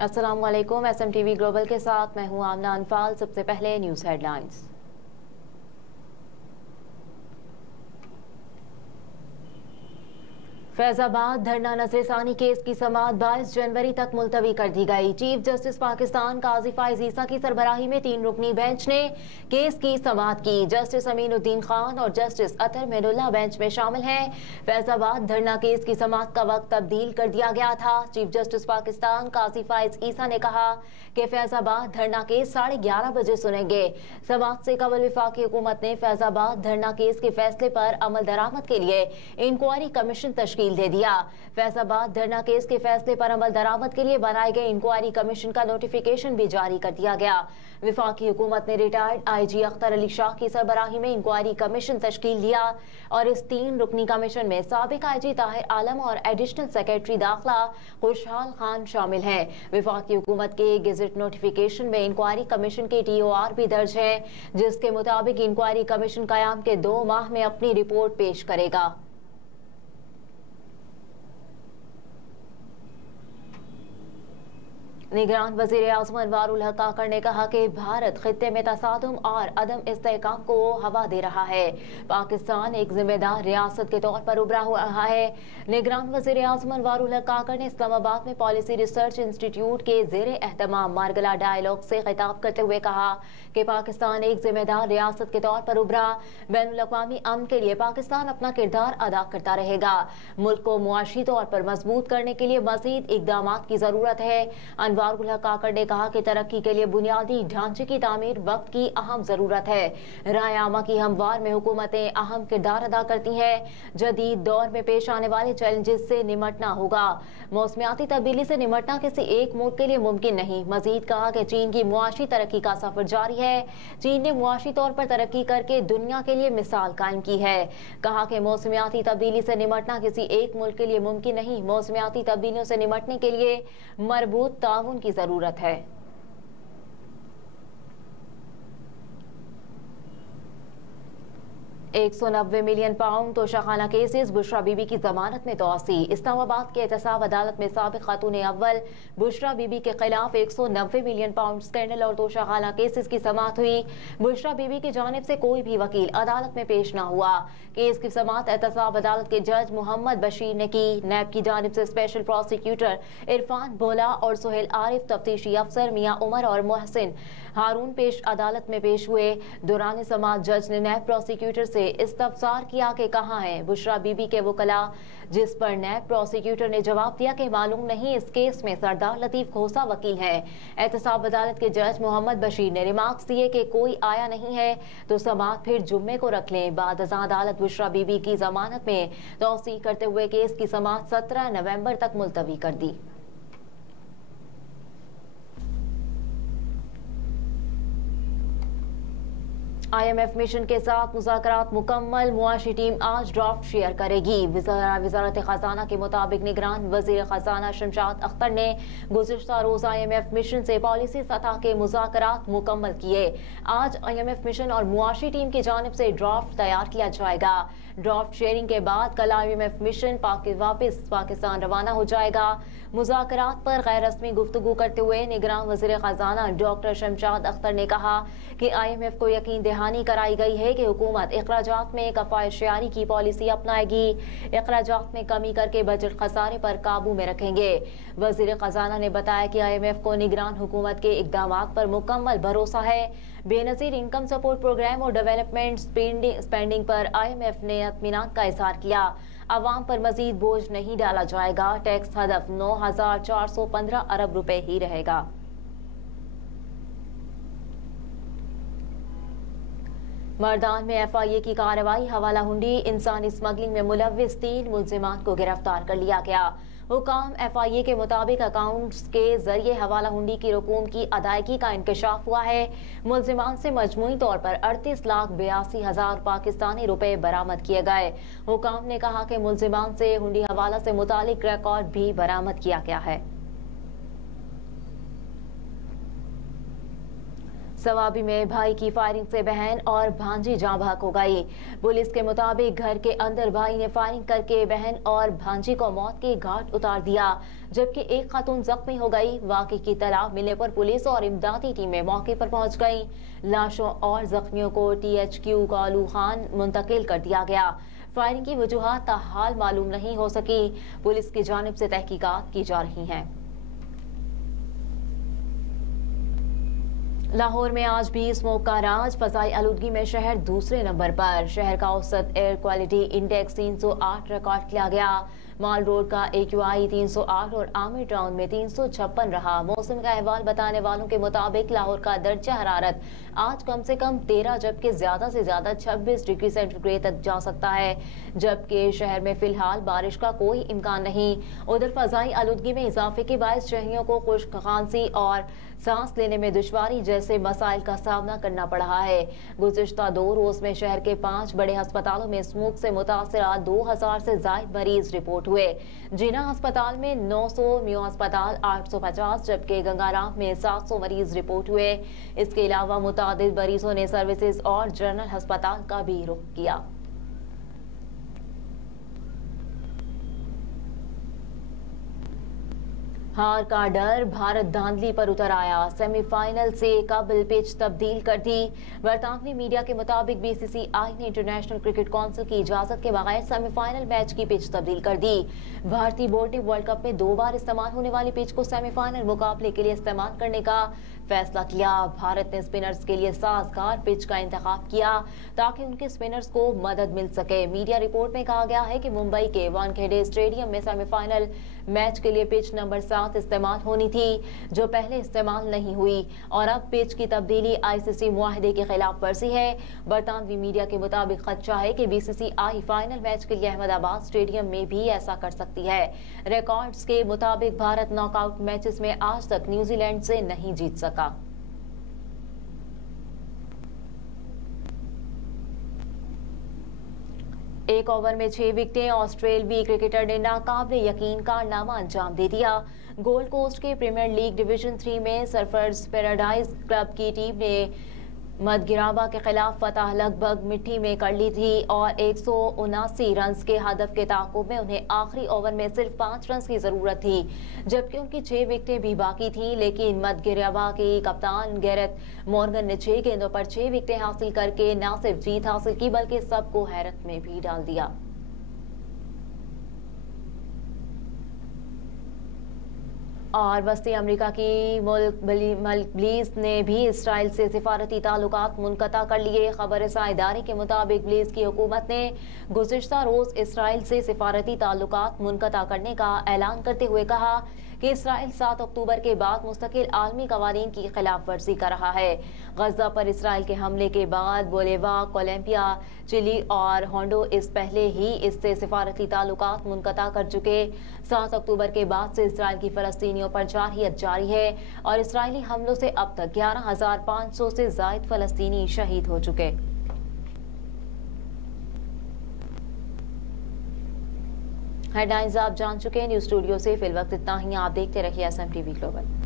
अस्सलाम वालेकुम। SMTV global के साथ मैं हूं आमना अनफाल। सबसे पहले न्यूज़ हेडलाइंस। फैजाबाद धरना नजरसानी केस की समाअत 22 जनवरी तक मुलतवी कर दी गई। चीफ जस्टिस पाकिस्तान काजी फाइज ईसा की सरबराही में 3 रुकनी बेंच ने केस की समाअत की। जस्टिस अमीनुद्दीन खान और जस्टिस अतर मेनुल्लाह बेंच में शामिल हैं। फैजाबाद धरना केस की समाअत का वक्त तब्दील कर दिया गया था। चीफ जस्टिस पाकिस्तान काजी फाइज ईसा ने कहा कि फैजाबाद धरना केस 11:30 बजे सुनेंगे। समाअत से कबल वफाकी हुकूमत ने फैजाबाद धरना केस के फैसले पर अमल दरामद के लिए इंक्वायरी कमीशन तश्कील दे दिया। फैजाबाद धरना केस के फैसले पर अमल दरामद के लिए बनाए गए इंक्वायरी कमीशन का नोटिफिकेशन भी जारी कर दिया गया। वफाकी हुकूमत ने रिटायर्ड IG अख्तर अली शाह की सरबराही में इंक्वायरी कमीशन तश्कील दिया और इस 3 रुकनी कमीशन में साबिक IG ताहिर आलम और एडिशनल सेक्रेटरी दाखिला खुशहाल खान शामिल हैं। वफाकी हुकूमत के गेजेट नोटिफिकेशन में इंक्वायरी कमीशन के TOR भी दर्ज है, जिसके मुताबिक इंक्वायरी कमीशन कयाम के 2 माह में अपनी रिपोर्ट पेश करेगा। निगरान वजीर आज़म अनवारुल हक काकड़ ने कहा कि भारत खित्ते में तसादुम और अदम इस्तेहकाम को हवा दे रहा है। पाकिस्तान एक जिम्मेदार रियासत के तौर पर उभरा हुआ है। निगरान वजीर आज़म अनवारुल हक काकड़ ने इस्लामाबाद में पॉलिसी रिसर्च इंस्टीट्यूट के ज़ेरे एहतमाम मारगला डायलॉग से खिताब करते हुए कहा कि पाकिस्तान एक जिम्मेदार रियासत के तौर पर उभरा। बैनुल-अक़वामी अमन के लिए पाकिस्तान अपना किरदार अदा करता रहेगा। मुल्क को मुआशी तौर पर मजबूत करने के लिए मजीद इक़दाम की जरूरत है। अनवारुल हक काकड़ ने कहा कि तरक्की के लिए बुनियादी ढांचे की तामीर वक्त की अहम जरूरत है। राय आमा की हमवार में हुकूमतें अहम किरदार अदा करती हैं। जदीद दौर में पेश आने वाले चैलेंजेस से निमटना होगा। मौसमियाती तब्दीली से निमटना किसी एक मुल्क के लिए मुमकिन नहीं। मजीद कहा कि चीन की मुआशी तरक्की का सफर जारी है। चीन ने मुआशी तौर पर तरक्की करके दुनिया के लिए मिसाल कायम की है। कहा कि मौसमियाती तब्दीली से निमटना किसी एक मुल्क के लिए मुमकिन नहीं। मौसमियाती तब्दीलियों से निमटने के लिए मरबूत ताउन की जरूरत है। 190 million pound Toshakhana cases, Bushra Bibi की जमानत में तोसी। इस्लामाबाद के एहतसाब अदालत में साबिक खातून अव्वल बुशरा बीबी के खिलाफ 190 मिलियन पाउंड स्कैंडल और तोशाखाना केसेस की समाअत हुई। बुशरा बीबी की जानिब से कोई भी वकील अदालत में पेश न हुआ। केस की समाअत एहतसाब अदालत के जज मोहम्मद बशीर ने की। नैब की जानिब से स्पेशल प्रोसिक्यूटर इरफान बोला और सुहेल आरिफ, तफ्तीशी अफसर मियां उमर और मोहसिन हारून पेश अदालत में पेश हुए। दौरान समाअत जज ने नैब प्रोसिक्यूटर से इस्तफसार किया कि कहाँ है बुशरा बीबी के वकला, जिस पर नैब प्रोसिक्यूटर ने जवाब दिया कि मालूम नहीं, इस केस में सरदार लतीफ खोसा वकील हैं। एहतसाब अदालत के जज मोहम्मद बशीर ने रिमार्क्स दिए कि कोई आया नहीं है तो समाअत फिर जुम्मे को रख लें। बाद अज़ां अदालत बुशरा बीबी की जमानत में तौसीह करते हुए केस की समाअत 17 नवंबर तक मुलतवी कर दी। IMF मिशन के साथ मुज़ाकरात मुकम्मल। मुआशी टीम आज ड्राफ्ट शेयर करेगी। वज़ारत खजाना के मुताबिक निगरान वज़ीर खजाना शमशाद अख्तर ने गुज़िश्ता रोज IMF मिशन से पॉलिसी सतह के मुज़ाकरात मुकम्मल किए। आज IMF मिशन और मुआशी टीम की जानिब से ड्राफ्ट तैयार किया जाएगा। ड्राफ्ट शेयरिंग के बाद कल IMF मिशन वापस पाकिस्तान रवाना हो जाएगा। मुज़ाकरात पर गैर रस्मी गुफ्तगू करते हुए निगरान वज़ीर खजाना डॉक्टर शमशाद अख्तर ने कहा कि IMF को यकीन दहानी कराई गई है कि हुकूमत अखराजात में कफ़ायत-शेयारी की पॉलिसी अपनाएगी। अखराजात में कमी करके बजट खसारे पर काबू में रखेंगे। वज़ीर खजाना ने बताया कि IMF को निगरान हुकूमत के इक़दामात पर मुकम्मल भरोसा है। बेनज़ीर इनकम सपोर्ट प्रोग्राम और डेवलपमेंट स्पेंडिंग पर IMF ने इत्मीनान का इज़हार किया। अवाम पर मजीद बोझ नहीं डाला जाएगा। टैक्स हदफ 9,415 अरब रुपए ही रहेगा। मर्दान में FIA की कार्रवाई। हवाला हुंडी इंसानी स्मगलिंग में मुलव्विस 3 मुल्जिमान को गिरफ्तार कर लिया गया। हुकाम FIA के मुताबिक अकाउंट्स के जरिए हवाला हुंडी की रकूम की अदायगी का इंकशाफ हुआ है। मुल्जिमान से मजमूई तौर पर 38,82,000 पाकिस्तानी रुपए बरामद किए गए। हुकाम ने कहा कि मुल्जिमान से हुंडी हवाला से मुतालिक रिकॉर्ड भी बरामद किया गया है। सवाबी में भाई की फायरिंग से बहन और भांजी जाँ बहक हो गई। पुलिस के मुताबिक घर के अंदर भाई ने फायरिंग करके बहन और भांजी को मौत के घाट उतार दिया, जबकि एक खातून जख्मी हो गई। वाकई की तलाश मिलने पर पुलिस और इमदादी टीमें मौके पर पहुंच गई। लाशों और जख्मियों को THQ कालू खान मुंतकिल कर दिया गया। फायरिंग की वजूहात ताहाल मालूम नहीं हो सकी। पुलिस की जानिब से तहकीकात की जा रही हैं। लाहौर में आज भी स्मोक का राज। फजाई आलूदगी में शहर दूसरे नंबर पर। शहर का औसत एयर क्वालिटी इंडेक्स 308 रिकॉर्ड किया गया। माल रोड का AQI 308 और आमिर टाउन में 356 रहा। मौसम का अहवाल बताने वालों के मुताबिक लाहौर का दर्जा हरारत आज कम से कम 13 जबकि ज्यादा से ज्यादा 26 डिग्री सेंटीग्रेड तक जा सकता है, जबकि शहर में फिलहाल बारिश का कोई इम्कान नहीं। उधर फजाई आलूदगी में इजाफे के बायस शहरियों को खुश्क खांसी और सांस लेने में दुश्वारी जैसे मसाइल का सामना करना पड़ रहा है। गुज़िश्ता 2 रोज में शहर के 5 बड़े अस्पतालों में स्मोक से मुतासरा 2000 से ज्यादा मरीज रिपोर्ट हुए। जिना अस्पताल में 900, म्यू अस्पताल 850, जबकि गंगाराम में 700 मरीज रिपोर्ट हुए। इसके अलावा मुतादिद मरीजों ने सर्विसेज और जनरल अस्पताल का भी रुख किया। हार का डर, भारत धांधली पर उतर आया। सेमीफाइनल से कबल पिच तब्दील कर दी। बरतानवी मीडिया के मुताबिक BCCI ने इंटरनेशनल क्रिकेट काउंसिल की इजाजत के बगैर सेमीफाइनल मैच की पिच तब्दील कर दी। भारतीय बोर्ड ने वर्ल्ड कप में 2 बार इस्तेमाल होने वाली पिच को सेमीफाइनल मुकाबले के लिए इस्तेमाल करने का फैसला किया। भारत ने स्पिनर्स के लिए साजगार पिच का इंतखाब किया ताकि उनके स्पिनर्स को मदद मिल सके। मीडिया रिपोर्ट में कहा गया है कि मुंबई के वानखेड़े स्टेडियम में सेमीफाइनल मैच के लिए पिच नंबर 7 इस्तेमाल होनी थी, जो पहले इस्तेमाल नहीं हुई, और अब पिच की तब्दीली ICC मुआहदे के खिलाफ वर्जी है। बरतानवी मीडिया के मुताबिक खदशा है कि BCCI फाइनल मैच के लिए अहमदाबाद स्टेडियम में भी ऐसा कर सकती है। रिकॉर्ड्स के मुताबिक भारत नॉकआउट मैचेस में आज तक न्यूजीलैंड से नहीं जीत सका। एक ओवर में 6 विकेटें। ऑस्ट्रेलियाई क्रिकेटर ने नाकाबिले यकीन कारनामा अंजाम दे दिया। गोल्ड कोस्ट के प्रीमियर लीग डिवीजन 3 में सरफर्स पैराडाइज क्लब की टीम ने मदगिराबा के खिलाफ फतह लगभग मिट्टी में कर ली थी और 179 रन के हदफ के ताक़ुब में उन्हें आखिरी ओवर में सिर्फ 5 रन की जरूरत थी, जबकि उनकी 6 विकेटें भी बाकी थी। लेकिन मदगिराबा के कप्तान गैरेथ मॉर्गन ने 6 गेंदों पर 6 विकेटें हासिल करके न सिर्फ जीत हासिल की बल्कि सबको हैरत में भी डाल दिया। और वस्ती अमेरिका की मुल्क ब्लीज ने भी इसराइल से सिफारती ताल्लुकात मुनक़ता कर लिए। खबर रसा इदारे के मुताबिक ब्लीज की हुकूमत ने गुज़िश्ता रोज़ इसराइल से सिफारती ताल्लुकात मुनक़ता करने का ऐलान करते हुए कहा कि इसराइल 7 अक्टूबर के बाद मुस्तकिल आलमी कवानीन की खिलाफ वर्जी कर रहा है। गजा पर इसराइल के हमले के बाद बोलेवा, कोलंबिया, चिली और होंडुरास पहले ही इससे सिफारती ताल्लुकात मुनक़ता कर चुके। 7 अक्टूबर के बाद से इसराइल की फ़लस्तीनियों पर जारहियत जारी है और इसराइली हमलों से अब तक 11,500 से ज़ायद फ़लस्तीनी शहीद हो चुके। हेडलाइंस आप जान चुके हैं। न्यूज़ स्टूडियो से फिलवक्त इतना ही। आप देखते रहिए SM TV ग्लोबल।